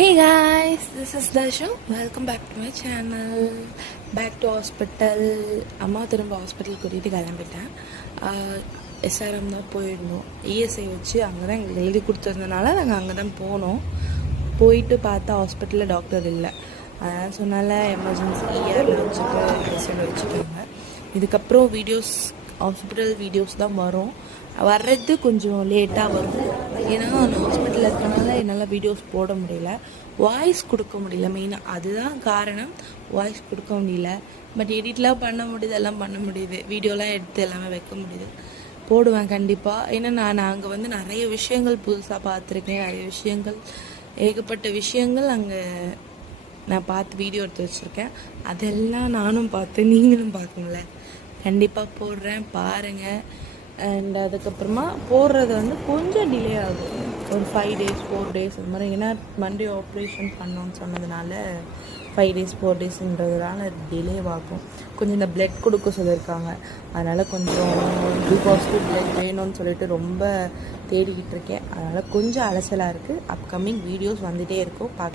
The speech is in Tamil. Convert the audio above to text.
Hey guys, this is Dasha. Welcome back to my channel. Back to hospital. அம்மா திரும்ப ஹாஸ்பிட்டல் கூட்டிகிட்டு கிளம்பிட்டேன். எஸ்ஆர்எம் தான் போயிருந்தோம். இஎஸ்ஐ வச்சு அங்கே தான் எங்களுக்கு எழுதி கொடுத்துருந்தனால நாங்கள் அங்கே தான் போனோம். போயிட்டு பார்த்தா ஹாஸ்பிட்டலில் டாக்டர் இல்லை. அதனால் சொன்னால எமர்ஜென்சி இஆரில் வச்சுட்டு இஎஸ்ஐயில் வச்சுட்டாங்க. இதுக்கப்புறம் ஹாஸ்பிட்டல் வீடியோஸ் தான் வரும். வர்றது கொஞ்சம் லேட்டாக வரும். ஏன்னா நான் ஹாஸ்பிட்டலில் இருக்கிறனால என்னால் வீடியோஸ் போட முடியல, வாய்ஸ் கொடுக்க முடியல. மெயினாக அதுதான் காரணம், வாய்ஸ் கொடுக்க முடியல. பட் எடிட்லாம் பண்ண முடியுது, எல்லாம் பண்ண முடியுது, வீடியோலாம் எடுத்து எல்லாமே வைக்க முடியுது. போடுவேன் கண்டிப்பாக. ஏன்னா நான் அங்கே வந்து நிறைய விஷயங்கள் புதுசாக பார்த்துருக்கேன். நிறைய விஷயங்கள், ஏகப்பட்ட விஷயங்கள் அங்கே நான் பார்த்து வீடியோ எடுத்து வச்சுருக்கேன். அதெல்லாம் நானும் பார்த்து நீங்களும் பார்க்குங்களே. கண்டிப்பாக போடுறேன், பாருங்கள். அண்ட் அதுக்கப்புறமா போடுறது வந்து கொஞ்சம் டிலே ஆகும், ஒரு 5 days 4 days அந்த மாதிரி. ஏன்னா மண்டே ஆப்ரேஷன் பண்ணோன்னு சொன்னதுனால 5 days 4 daysன்றதுனால டிலே ஆகும். கொஞ்சம் இந்த பிளட் கொடுக்க சொல்லியிருக்காங்க, அதனால் கொஞ்சம் பாசிட்டிவ் பிளட் வேணும்னு சொல்லிட்டு ரொம்ப தேடிக்கிட்டு இருக்கேன். அதனால் கொஞ்சம் அலசலாக இருக்குது. அப்கமிங் வீடியோஸ் வந்துகிட்டே இருக்கும், பார்க்க.